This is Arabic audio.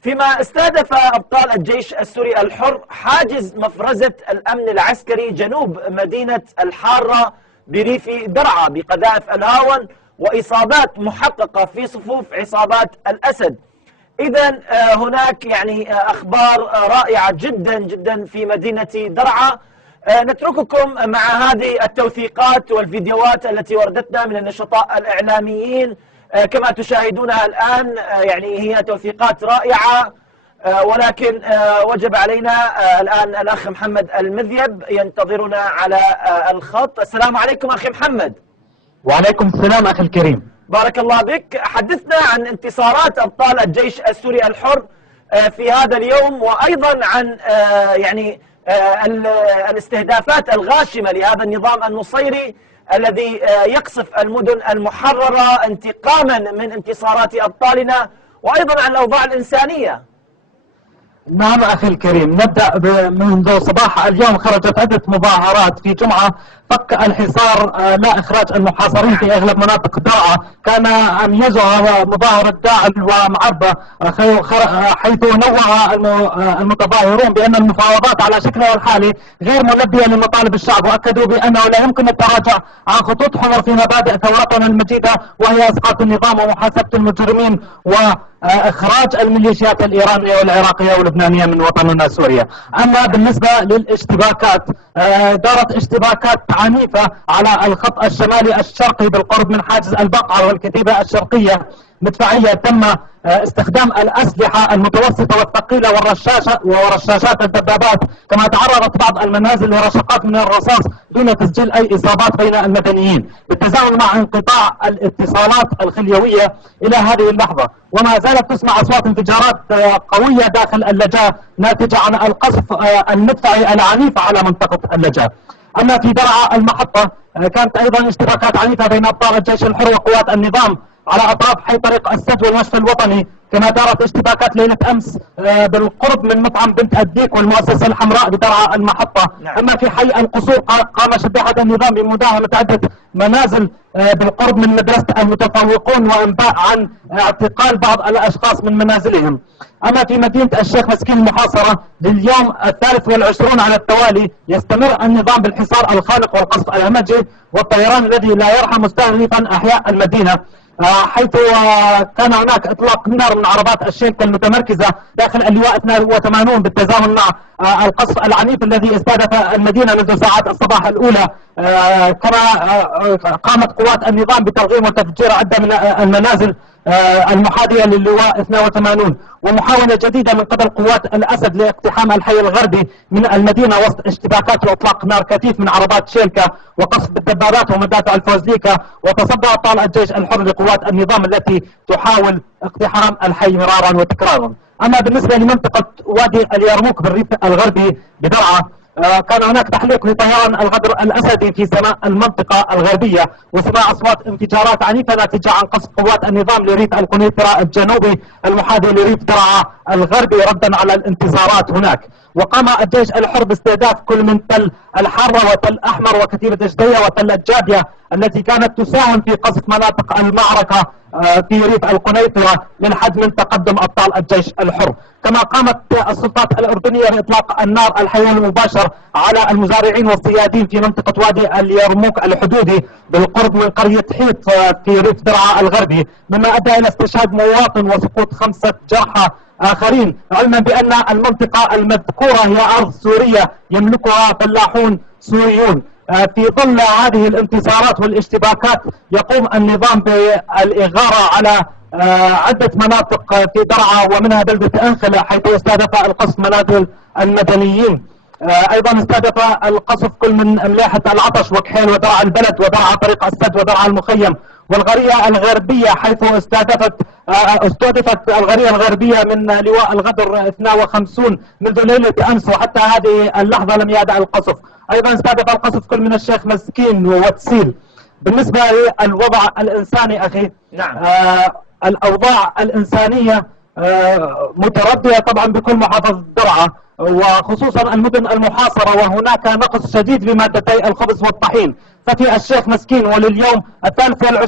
فيما استهدف أبطال الجيش السوري الحر حاجز مفرزة الأمن العسكري جنوب مدينة الحارة بريف درعا بقذائف الهاون، وإصابات محققة في صفوف عصابات الأسد. إذا هناك أخبار رائعة جدا جدا في مدينة درعا. نترككم مع هذه التوثيقات والفيديوهات التي وردتنا من النشطاء الإعلاميين كما تشاهدونها الآن. هي توثيقات رائعة، ولكن وجب علينا الآن الأخ محمد المذيب ينتظرنا على الخط. السلام عليكم أخي محمد. وعليكم السلام أخي الكريم. بارك الله بك. حدثنا عن انتصارات أبطال الجيش السوري الحر في هذا اليوم، وأيضا عن الاستهدافات الغاشمة لهذا النظام النصيري الذي يقصف المدن المحررة انتقاما من انتصارات أبطالنا، وأيضا عن الأوضاع الإنسانية. نعم أخي الكريم، نبدأ منذ صباح اليوم خرجت عدة مظاهرات في جمعة فك الحصار لا إخراج المحاصرين في أغلب مناطق درعا. كان أميزها مظاهرة داعل ومعربة، حيث نوع المتظاهرون بأن المفاوضات على شكلها الحالي غير ملبية لمطالب الشعب، وأكدوا بأنه لا يمكن التراجع عن خطوط حمر في مبادئ ثورتنا المجيدة، وهي إسقاط النظام ومحاسبة المجرمين وإخراج الميليشيات الإيرانية والعراقية واللبنانية من وطننا سوريا. أما بالنسبة للاشتباكات، دارت اشتباكات عنيفة على الخط الشمالي الشرقي بالقرب من حاجز البقعة والكتيبة الشرقية مدفعية. تم استخدام الأسلحة المتوسطة والثقيلة ورشاشات الدبابات، كما تعرضت بعض المنازل لرشقات من الرصاص دون تسجيل أي إصابات بين المدنيين، بالتزامن مع انقطاع الاتصالات الخليوية إلى هذه اللحظة. وما زالت تسمع أصوات انفجارات قوية داخل اللجاء ناتجة عن القصف المدفعي العنيف على منطقة اللجاء. أما في درعا المحطة كانت أيضا اشتباكات عنيفة بين أبطال الجيش الحر وقوات النظام على أطراف حي طريق السد والمشفى الوطني، كما دارت اشتباكات ليلة أمس بالقرب من مطعم بنت الديك والمؤسسة الحمراء بدرعا المحطة. أما في حي القصور قام شبيحة النظام بمداهمة عدة منازل بالقرب من مدرسة المتفوقون وإنباء عن اعتقال بعض الأشخاص من منازلهم. أما في مدينة الشيخ مسكين المحاصرة لليوم 23 على التوالي يستمر النظام بالحصار الخانق والقصف الهمجي والطيران الذي لا يرحم، مستهدفا أحياء المدينة، حيث كان هناك اطلاق نار من عربات الشيلكا المتمركزه داخل اللواء 82 بالتزامن مع القصف العنيف الذي استهدف المدينه منذ ساعات الصباح الاولى. كما قامت قوات النظام بتلغيم وتفجير عده من المنازل المحاذيه للواء 82، ومحاوله جديده من قبل قوات الاسد لاقتحام الحي الغربي من المدينه وسط اشتباكات واطلاق نار كثيف من عربات شيلكا وقصف بالدبابات ومدافع الفوزليكا. وتصدى ابطال الجيش الحر لقوات النظام التي تحاول اقتحام الحي مرارا وتكرارا. اما بالنسبه لمنطقه وادي اليرموك بالريف الغربي بدرعا، كان هناك تحليق لطيران الغدر الأسدي في سماء المنطقة الغربية، وسماع أصوات انفجارات عنيفة ناتجة عن قصف قوات النظام لريف القنيطرة الجنوبي المحاذي لريف درعا الغربي ردا على الانتصارات هناك. وقام الجيش الحر باستهداف كل من تل الحرة وتل أحمر وكتيبة جدية وتل الجابية التي كانت تساهم في قصف مناطق المعركة في ريف القنيطرة للحد من تقدم أبطال الجيش الحر. كما قامت السلطات الأردنية بإطلاق النار الحيوي المباشر على المزارعين والصيادين في منطقة وادي اليرموك الحدودي بالقرب من قرية حيط في ريف درعا الغربي، مما أدى إلى استشهاد مواطن وسقوط 5 جرحى آخرين، علما بأن المنطقة المذكورة هي أرض سورية يملكها فلاحون سوريون. في ظل هذه الانتصارات والاشتباكات يقوم النظام بالإغارة على عدة مناطق في درعا ومنها بلدة أنخلة، حيث استهدف القصف منازل المدنيين. أيضا استهدف القصف كل من ملاحة العطش وكحيل ودرعا البلد ودرعا طريق السد ودرعا المخيم والغرية الغربية، حيث استهدفت الغرية الغربية من لواء الغدر 52 منذ ليلة أمس، وحتى هذه اللحظة لم يدع القصف. أيضا استهدف القصف كل من الشيخ مسكين وتسيل. بالنسبة للوضع الإنساني أخي، نعم. الأوضاع الإنسانية متردية طبعا بكل محافظة درعا، وخصوصا المدن المحاصرة، وهناك نقص شديد بمادتي الخبز والطحين. ففي الشيخ مسكين ولليوم 23